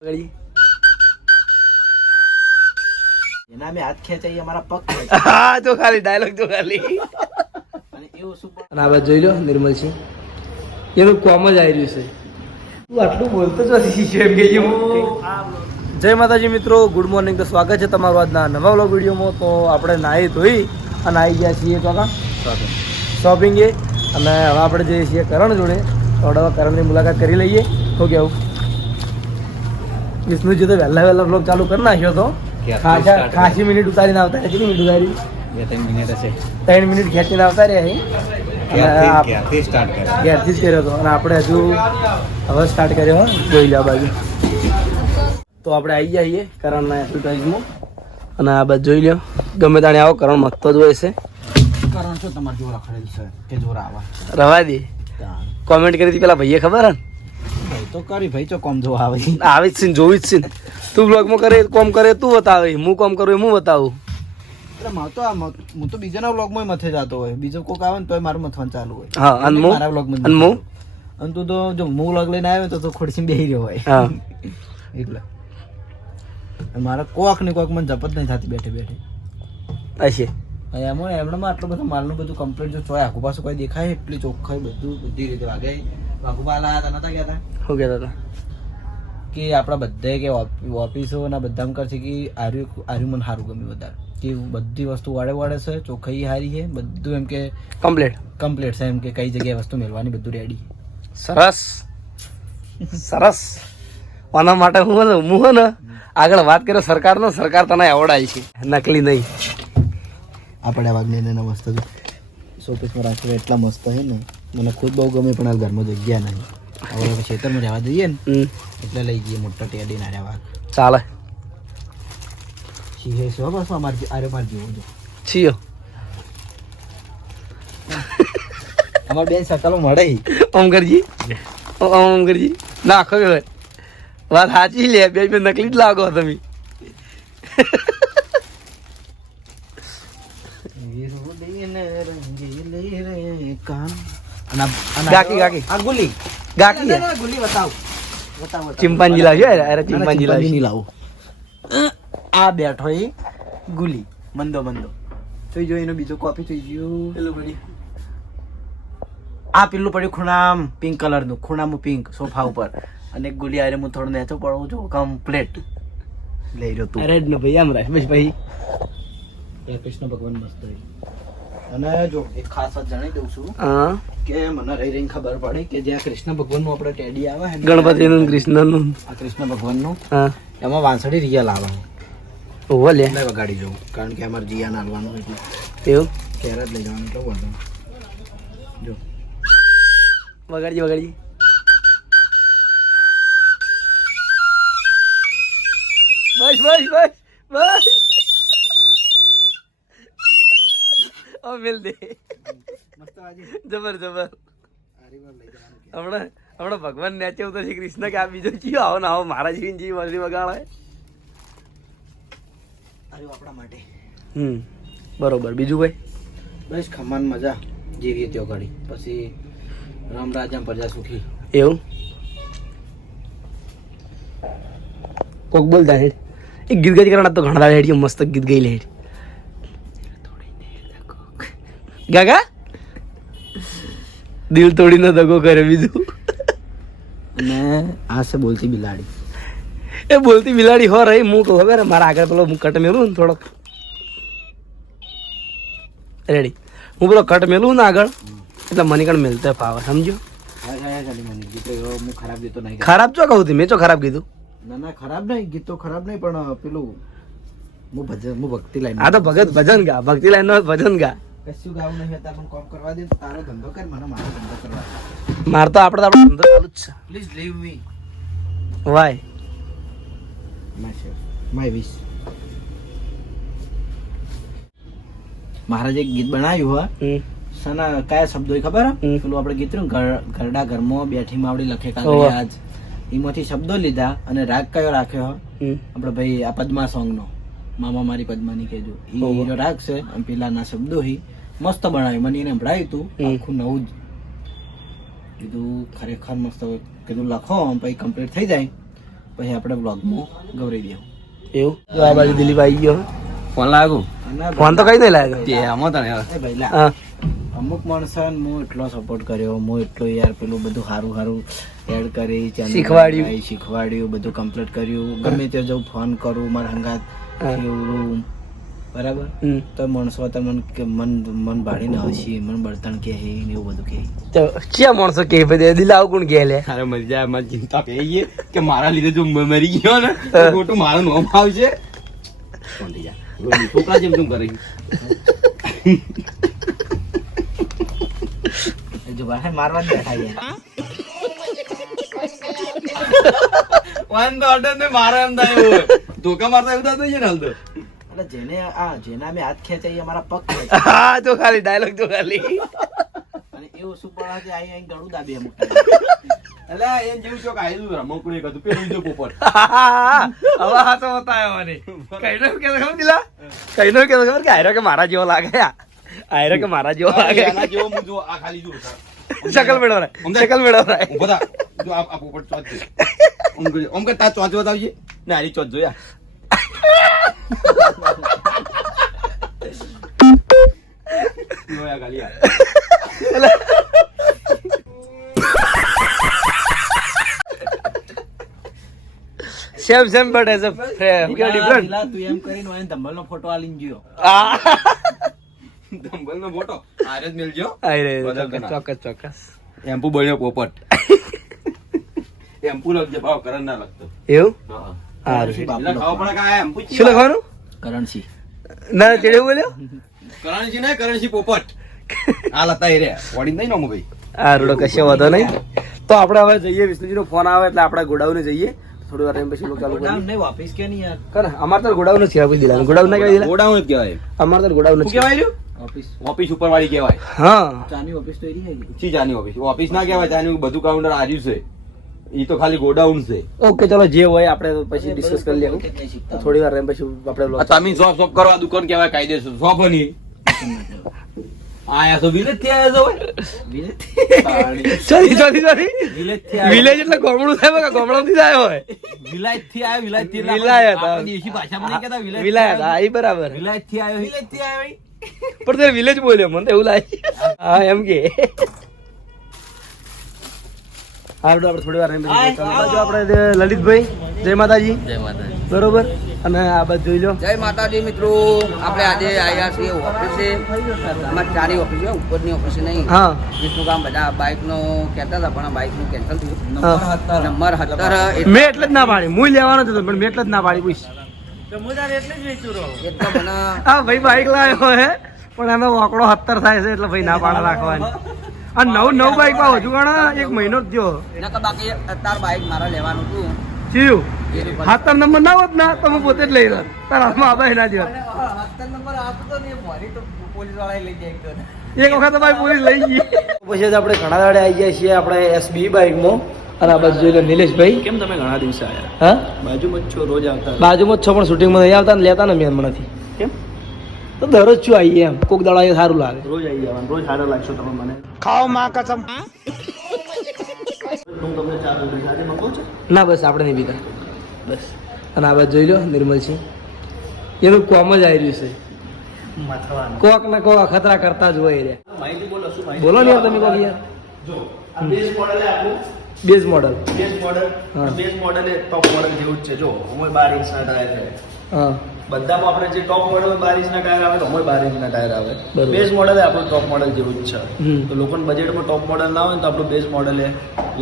એના મેં હાથ ખેંચાઈ અમારા પગ હા જો ખાલી ડાયલોગ જો ખાલી. અને એવું શું અને આ બાજુ જોઈ લો નિર્મલસિંહ. એનું કોમ જ આવી રહ્યું છે. તું આટલું બોલતો જ નથી એમ કહેજે જય માતાજી મિત્રો ગુડ મોર્નિંગ તો સ્વાગત છે તમારું આજના નવા વ્લોગ વિડીયોમાં. તો આપણે નાહી ધોઈ અને આવી ગયા છીએ તો શોપિંગે અને હવે આપણે જઈએ છીએ કરણ જોડે. તો હવે કરણની મુલાકાત કરી લઈએ. શું કેવું વિષ્ણુજી તો વહેલા વહેલા બ્લોગ ચાલુ કરી નાખ્યો તો. ખાસા ખાસી મિનિટ ઉતારીને આવતા કેટલી મિનિટ ઉતારી? બે ત્રણ મિનિટ હશે. ત્રણ મિનિટ ખેંચીને આવતા રહ્યા ઘેરથી જ કર્યો હતો અને આપણે હજુ હવે સ્ટાર્ટ કર્યો હો. જોઈ લો બાજુ. તો આપણે આવી જઈએ કરણના એડવર્ટાઇઝમાં અને આ બાજુ જોઈ લો ગમે તાણે આવો કરણ મસ્તો જ હોય છે. કરણ શું તમારે જોરા રખડેલ છે? કે જોરા આવા? રવા દે. કોમેન્ટ કરી હતી પેલા ભાઈએ ખબર હે ને? તો કરી ભાઈ કોમ જો આવે. આવી જ છે ને જોવી જ છે તું બ્લોગમાં કરે કોમ કરે તું બતાવે. હું કોમ કરું હું બતાવું. એટલે મારે તો હું તો બીજાના મથે જતો હોય. બીજો કોક આવે ને તોય મારું મથવાનું ચાલુ હોય. હા અને હું? મારા વ્લોગમાં અને હું? અને તું તો જો હું વ્લોગ લઈને આવ્યો તો તું ખુરશી બેહી રહ્યો હોય. હા. એટલે. મારે કોક ને કોક મને જપત નહીં થતી બેઠે બેઠે. હશે. એમાં એમણામાં આટલું બધું માલનું બધું કમ્પ્લીટ જો ચોય આખું પાછું કોઈ દેખાય એટલી ચોખ્ખાઈ બધું બધી રીતે વાગે. વાઘુબાલા હતા નતા કહેતા શું કહેતા હતા? કે આપણા બધે કે ઓફ- ઓફિસો ના બધામાં કરશે કે આર્યુ આર્યુ મને સારું ગમ્યું વધારે. કે બધી વસ્તુ વાળે વાળે છે ચોખ્ખાઈ સારી છે બધું એમ કે કમ્પ્લીટ કમ્પ્લીટ છે એમ કે કઈ જગ્યાએ વસ્તુ મેળવાની બધું રેડી સરસ. સરસ. આના માટે હું હું ને આગળ વાત કર્યો સરકારનો સરકાર તને આવડાય છે. નકલી નહીં. આપણે વાગને વસ્તુ શોપીસમાં રાખેલા એટલા મસ્ત છે ને. મને ખુદ બહુ ગમે પણ આ ઘરમાં જગ્યા નહીં. હવે ખેતરમાં રહેવા દઈએ ને એટલે લઈ જઈએ મોટો ટેડી ના રહેવા. ચાલે. સિંહે છે બસ અમારે આરે માર જેવો જો છીયો અમાર બેન સકાલો મળે ઓમકરજી ઓમકરજી નાખો વાત સાચી લે બે બે નકલી જ લાગો તમે અને આ- અને આ- ગાકી, ગાકી. આ ગુલી. ગાકી ના, ગુલી બતાવ. બતાવ. ચિંપાંજી લાવજો અરે ચિંપાંજી લાવજો. નહીં લાવું. આ બેઠો એ ગુલી. મંદો મંદો જોઈ જો એનો બીજો કોપી થઈ ગયું. પેલું પડી. આ પેલું પડ્યું ખૂણામ પિંક કલરનું ખૂણામું પિંક સોફા ઉપર. અને ગુલી આરે હું થોડું નેચો પડું છું કમ્પ્લેટ લઈ રહ્યો તું. રેડ નો ભાઈ આમ રાખ ભાઈ કૃષ્ણ ભગવાન મસ્ત. અને જો એક ખાસ વાત જણાવી દઉં છું હા. કે મને રહી રહીને ખબર પડે કે જ્યાં કૃષ્ણ ભગવાનનું આપણે ટેડી આવે છે ને, ગણપતિનું ને કૃષ્ણનું. આ કૃષ્ણ ભગવાનનું નું એમાં વાંસળી રિયલ આવે. ઓહો લે. વગાડી જવું કારણ કે અમારે જીયા નાલવાનું એટલે એવું? કેર જ લઈ જવાનું એટલે નહીં. જો. વગાડજી વગાડજી. બસ બસ બસ બસ. ઓ મિલ દે મસ્ત જબર જબર. હમણાં હમણાં ભગવાન નેચે ઉતર છે કૃષ્ણ કે આ બીજો કયો આવો ને આવો મારા જીવન જીવ મરજી બગાડે આપણા માટે હમ બરોબર બીજું ભાઈ બસ ખમાન મજા જીવીએ ત્યાં ઘડી પછી રામ રાજા પ્રજા સુખી એવું કોક બોલતા હેડ એક ગીત ગાઈ કરણ તો ઘણા હેડ મસ્ત ગીત ગઈ લે હેડ ગાગા દિલ તોડીને દગો કરે બીજું. અને આ છે બોલતી બિલાડી. એ બોલતી બિલાડી હો રહી હું તો ખબર મારા આગળ પેલો હું કટ મેલું ને થોડોક. રેડી હું પેલો કટ મેલું ને આગળ એટલે મને કણ મેલતો ફાવે સમજો હા હા હા ખાલી મને ગીતો એવો હું ખરાબ ચો કહું મેં ચો ખરાબ કીધું? ના ના ખરાબ નહીં ગીતો ખરાબ નહીં પણ પેલું હું ભજન હું ભક્તિ લાઈન આ તો ભગત ભજન ગા ભક્તિ લાઈન નો ભજન ગા. કશું ગાવું નહીં હતા પણ કોમ કરવા દે તારો ધંધો કર મને મારો ધંધો કરવા માર તો આપણે આપણો ધંધો ચાલુ જ છે. Please leave me why my share my wish મહારાજે એક ગીત બનાવ્યું હા. હમ. સના કયા શબ્દો એ ખબર? હમ. પેલું આપણે ગીત રહ્યું ઘરડા ઘરમાં બેઠી માવડી લખે કાલે આજ. એમાંથી શબ્દો લીધા અને રાગ કયો રાખ્યો. આપણે ભાઈ આ પદ્મા સોંગ નો. મામા મારી પદ્માની કેજો. ઈ રાગ છે અને પેલાના શબ્દો હી મસ્ત બનાવ્યું. મને એને સંભળાયું તું આખું નવું જ કીધું ખરેખર મસ્ત કીધું લખો પછી કમ્પ્લીટ થઈ જાય. પછી આપણે બ્લોગમાં ગૌરી દેવું. એવું? આ બાજુ દિલીપ આવી ગયો. ફોન લાગુ? ફોન તો કઈ નહીં લાગ્યો. તે આમાં તને ભાઈ અમુક માણસોને હું એટલો સપોર્ટ કર્યો હું એટલો યાર પેલું બધું સારું સારું એડ કરી શીખવાડ્યું. શીખવાડ્યું બધું કમ્પ્લીટ કર્યું. ગમે ત્યાં જવું ફોન કરું મારા હંગાત બરાબર? તો માણસો તો મન કે મન મન ભાડીને આવશે મન બળતણ કે હે ને એવું બધું કે. તો ક્યાં માણસો કે દિલાવ કોણ કે લે? અરે મજા માં ચિંતા ગઈ કે મારા લીધે જો મરી ગયો ને ખોટું મારું નામ આવશે. શાંતિ જા. છોકરા જેમ તું કરે. જો ભાઈ મારવા ને મારા એમ થાય. ધોકા મારતા એવું થતું છે ને હાલ તો એટલે જેને આ જેના મેં હાથ ખેંચાઈ અમારા પગ હા તો ખાલી ડાયલોગ તો ખાલી. અને એવું શું પણ આજે અહીં અહીં ગળું દાબી એમ. એટલે એમ જેવું ચોક આયેલું રમકડું એક હતું પેલું જો પોપટ હવે હા તો બતાવ્યો મને. કઈ નો કે ખબર દિલા કઈ નો કે ખબર? કે આયરો કે મારા જેવો લાગે આ. આયરો કે મારા જેવો લાગે. આના જેવો હું જો આ ખાલી જો શકલ મેળવો રે શકલ મેળવો રે ઊભો થા. જો આ પોપટ છે ઓમ કરી ઓમ તાર ચોચ બતાવજે ને આરી ચોચ જોયા જોયા ખાલી same same but as a frame કે ડિફરન્ટ તું એમ કરીને મને ધંબલનો ફોટો આલીન ગયો. આ. ડમ્બલનો ફોટો? આરે જ મેલજો આઈ રે બદલ ચોક્કસ ચોક્કસ એમ્પુ બન્યો પોપટ. એમ્પુ લખજે ભાવ કરણ ના લખતો. એવું? સારું. એટલે પણ કાંઈ એમ્પુ જ શું લખવાનું? કરણસી ના ચેડે બોલ્યો? કરણસી ને કરણસી પોપટ. આ લતા રે. વડી નહીં નમો ભાઈ. આ રોડો કશો વાંધો નહીં. તો આપણે હવે જઈએ વિષ્ણુજીનો ફોન આવે એટલે આપણે ગોડાઉને જઈએ. થોડી વાર ટાઈમ પછી લોકો ચાલુ ગોડાઉન નહીં વાપીસ કે નહીં યાર? કરે અમારે તો ગોડાઉન નથી આપી દીધા. ગોડાઉન ના કહેવાય દિલા ગોડાઉન જ કહેવાય. અમારે તો ગોડાઉન નથી. કહેવાય રહ્યું ઓફિસ. ઓફિસ ઉપર વાળી કહેવાય. હા. ચાની ઓફિસ તો એરી હે. ચી ચાની ઓફિસ? ઓફિસ ના કહેવાય ચાની બધું કાઉન્ટર આર્યું છે. ઈ તો ખાલી ગોડાઉન છે. ઓકે ચલો જે હોય આપણે પછી ડિસ્કસ કરી લેવું. થોડી વાર પછી આપણે તમે જોબ જોબ કરવા દુકાન કહેવાય કાયદેસર. જોબની આયા તો વિલેજથી આયા છો સોરી સોરી સોરી વિલેજથી વિલેજ એટલે ગોમડું થાય કે ગોમડા થી આવ્યો હોય. વિલાયતથી આવ્યો વિલાયતથી વિલાયત, દેશી ભાષામાં નહીં કહેતા વિલાયત વિલાયત હા એ બરાબર. વિલાયતથી આવ્યો વિલેજથી આવ્યો પણ તે વિલેજ બોલ્યો મને એવું લાગે. હા એમ કે. હારું આપણે થોડી વાર બાજુ આપણે લલિતભાઈ જય માતાજી. જય માતાજી. બરોબર? અને આ બાજુ જોઈ લો. જય માતાજી મિત્રો આપણે આજે આવ્યા છીએ ઓફિસે અમારી ચારી ઓફિસ છે ઉપરની ઓફિસ નહીં. હા. વિષ્ણુ કામ બધા બાઇકનો કહેતા હતા પણ બાઇકનું કેન્સલ થયું. નંબર સત્તર મેં એટલે જ ના પાડી. હું લેવાનો હતો પણ મેં એટલે જ ના પાડી પૂછ. હા ભાઈ બાઈક લાવ્યો હે પણ એનો વાકડો હત્તર થાય છે એટલે ભાઈ ના પાડા રાખવાની. આ નવ નવ બાઈકમાં હજુ ગણા એક મહિનો જ થયો. નકર બાકી અત્યારે બાઈક મારે લેવાનું હતું હાથર નંબર ના હોત ના તમે પોતે જ લઈ રહ્યો તારા હાથમાં આબાઈ ના જોત નંબર આપતો ને મારી તો પોલીસવાળા લઈ જાય એક વખત ભાઈ પોલીસ લઈ ગઈ. પછી જ આપણે ઘણા દાડે આવી જાય છીએ આપણે એસબી બાઇકમાં અને આ બાજુ જોઈ લો નિલેશભાઈ. કેમ તમે ઘણા દિવસે આવ્યા હા? બાજુમાં છો રોજ આવતા. બાજુમાં છો પણ શૂટિંગમાં નહીં આવતા ને લેતા ને મેં હમણાંથી કેમ તો દરરોજ શું આવીએ એમ. કોક દાડા આવીએ સારું લાગે. રોજ આવી જવાનું રોજ સારા લાગશો તમે મને. ખાઓ માં કસમ. છે? ના બસ આપણે નહીં પીતા બસ. અને આ બાજુ જોઈ લો નિર્મલસિંહ. એનું કોમ જ આવી રહ્યું છે. કોક ને કોક અખતરા કરતા જ હોય રે. બોલો શું માહિતી? બોલો ને યાર તમે કોક યાર. જો આ બેઝ મોડલ આપણું. Base model. Base model. Base model એ ટોપ મોડલ જેવું જ છે. જો હું બાર ઇંચના ટાયર છે. હા. બધામાં આપણે જે ટોપ મોડલ બાર ઇંચના ટાયર આવે તો અમોય બાર ઇંચના ટાયર આવે. બેઝ મોડલ આપણું ટોપ મોડલ જેવું જ છે. તો લોકોને બજેટમાં ટોપ મોડલ ના હોય તો આપણું બેઝ મોડલ એ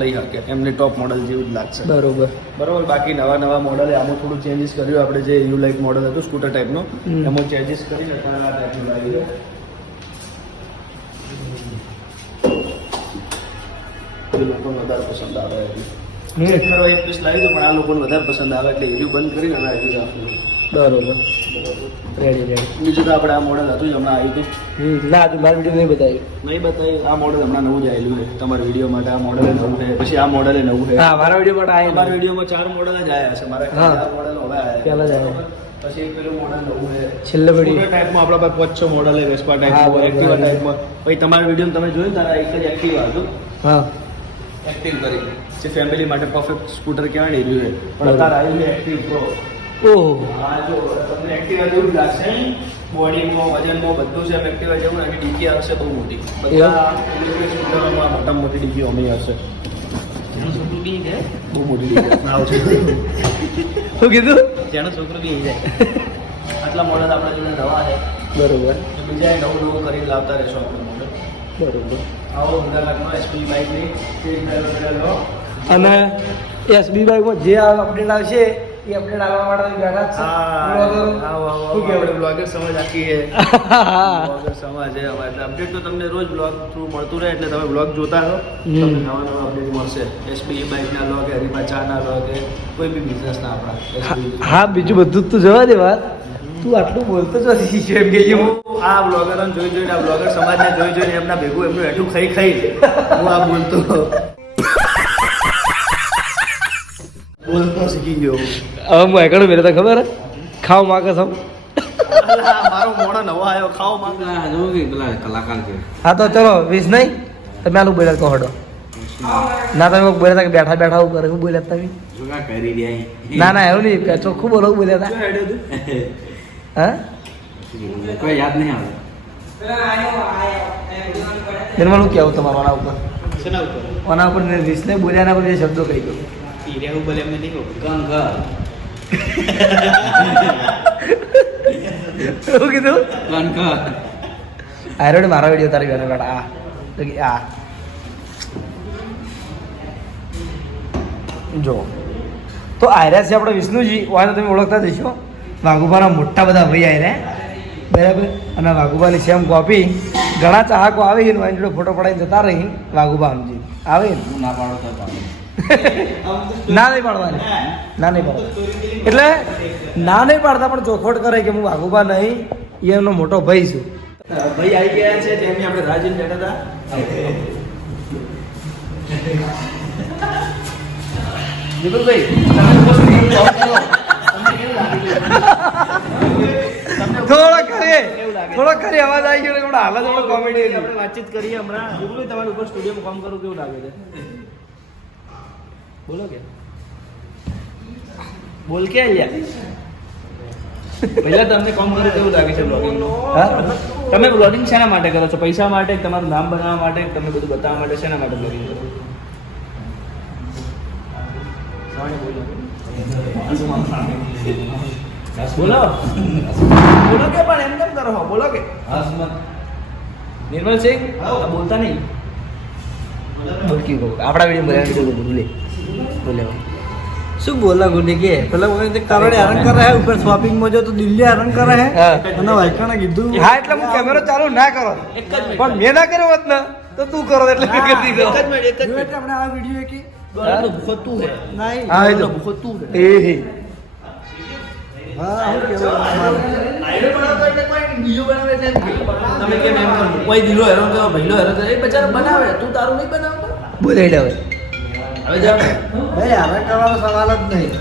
લઈ શકે. એમને ટોપ મોડલ જેવું જ લાગશે. બરોબર. બરોબર. બાકી નવા નવા મોડલ આમાં થોડું ચેન્જીસ કર્યું. આપણે જે યુ લાઇક મોડલ હતું સ્કૂટર ટાઈપનું. એમાં ચેન્જીસ કરીને અત્યારે આ ટાઈપનું લાવી એ લોકોને વધારે પસંદ આવે. ચેક કરો એક પીસ લાવી દો પણ આ લોકોને વધારે પસંદ આવે એટલે એર્યું બંધ કરીને અને આવી આપવું. બરોબર. રેડી રેડી બીજું તો આપણે આ મોડલ હતું હમણાં આવ્યું હતું. હમ ના હજુ મારી વીડિયો નહીં બતાવ્યું નહીં બતાવ્યું આ મોડલ હમણાં નવું જ આવેલું છે. તમારા વીડિયો માટે આ મોડલ નવું છે. પછી આ મોડલ નવું છે. હા મારા વીડિયો માટે અમારા મારા વિડીયોમાં ચાર મોડલ જ આવ્યા છે. મારા ચાર મોડલ હવે આવ્યા પહેલા જ આવ્યા. પછી પેલું મોડલ નવું છે. છેલ્લે વીડિયો ટાઈપમાં આપણા પાસે પાંચ છ મોડલ છે વેસ્પા ટાઈપમાં. એક્ટિવા ટાઈપમાં પછી તમારા વીડિયો તમે જોયું તારા એક જ એક્ટિવા હતું? હા. એક્ટિવ કરી. જે ફેમિલી માટે પરફેક્ટ સ્કૂટર કહેવાય ને એ રહ્યું છે. પણ અત્યારે આવ્યું છે એક્ટિવ પ્રો ઓહો. તમને એક્ટિવા જેવું લાગશે. બોડીમાં વજનમાં બધું છે એક્ટિવા જેવું અને ડીકી આવશે બહુ મોટી. બધા મોટા મોટી ડીકી અમી આવશે. બહુ મોટી આવશે. શું કીધું? જેનો છોકરો બી જાય. આટલા મોડલ આપણા જોડે નવા છે. બરોબર. બીજા નવું નવું કરીને લાવતા રહેશો આપણે બરોબર. આવો અમદાવાદમાં એસપી બાઇકની તે લો અને એસબી બાઈકમાં જે અપડેટ આવશે એ અપડેટ આવવા માટે બેઠા જ છો. શું કે આપણે બ્લોગર સમાજ આખી છે. હા બ્લોગર સમાજ છે અમારે એટલે અપડેટ તો તમને રોજ બ્લોગ થ્રુ મળતું રહે એટલે તમે બ્લોગ જોતા રહો. તમને નવા નવા અપડેટ મળશે. એસબી બાઇકના લો કે હરીફા ચાના લો કે કોઈ બી બિઝનેસના આપણા હા, હા બીજું બધું તું જવા દે વાત. તું આટલું બોલતો જ નથી એમ કે હું આ બ્લોગરોને જોઈ જોઈને આ બ્લોગર સમાજને જોઈ જોઈને એમના ભેગું એમનું એટલું ખાઈ ખાઈ હું આ બોલતો. બોલતો શીખી ગયો હવે હું એકડો મેરે તો ખબર? ખાવ માગે સમ અલા, મારો મોણો નવો આવ્યો કલાકાર છે. હા તો ચલો વીસ નહીં? તમે આલું બોલ્યા કહો હડો. ના તમે બોલ્યા હતા કે બેઠા બેઠા હું કરે બોલ્યા હતા તમે? ના ના એવું નહીં. ચોખ્ખું બોલો બોલ્યા હતા. હા? કોઈ યાદ નહીં આવે. નિર્મલ હું કેવું તમારું? આના ઉપર? ઉપર? આના ઉપર નહીં બોલ્યા ના પર બે શબ્દો કહી દો હીરે હું boleh નહીં કહું કંકર શું કીધું? આયરોડે મારો વીડિયો તારી બેઠા બેઠા આ. તો આ. જો. તો આયરા છે આપણે વિષ્ણુજી વાને તમે ઓળખતા જઈશો વાઘુબાના મોટા બધા ભાઈ આયરા બરાબર? અને વાઘુબાની સેમ કોપી ઘણા ચાહકો આવે છે વાની જોડે ફોટો પડાવીને જતા રહી વાઘુબા સમજી આવે ના? પાડો. ના નહીં પાડવાની. ના નહીં પાડવાની. એટલે ના નહીં પાડતા પણ ચોખવટ કરે કે હું વાઘુબા નહીં એ એમનો મોટો ભાઈ છું. ભાઈ આવી ગયા છે જેમની આપણે રાજીન બેઠા હતા. જીગુભાઈ થોડો કરીએ થોડો કરી અવાજ આવી ગયો એટલે હાલ કોમેડી આપણે વાતચીત કરીએ હમણાં. જીગુભાઈ તમારી ઉપર સ્ટુડિયોમાં કામ કરું કેવું લાગે છે? બોલો કે? બોલ કે અલ્યા પહેલા તમને કોમ કરે કેવું લાગે છે બ્લોગિંગ હા? તમે બ્લોગિંગ શેના માટે કરો છો? પૈસા માટે તમારું નામ બનાવવા માટે તમે બધું બતાવવા માટે? શેના માટે બ્લોગિંગ કરો બોલો. બોલો. કે પણ એમ કેમ કરો બોલો કે. નિર્મલ સિંહ? બોલતા નહીં. આપણા વીડિયો બધા બોલો બોલે બોલે શું બોલા ગુડી કે? પેલા મને તે કારણે હેરાન કરે હે ઉપર શોપિંગમાં જો તો દિલ્હી હરણ કરે હે? અને વાયકાને કીધું હા એટલે હું કેમેરો ચાલુ ના કરો. પણ મેં ના કર્યો હોત ને તો તું કરો એટલે કરી દીધો. એક જ મિનિટ એક જ મિનિટ. આપણે આ વિડિયો કે દોરાનો ભૂખો તું હે. હા એ તો ભૂખો તું હે. એ હે. હા હું કેવું તમે કેમ એમ કોઈ દિલો હેરાન કરો ભઈલો હેરાન એ બચારો બનાવે તું તારું નહીં બનાવતો? બોલે હવે. હવે જાઓ. હેરાન કરવાનો સવાલ જ નહીં.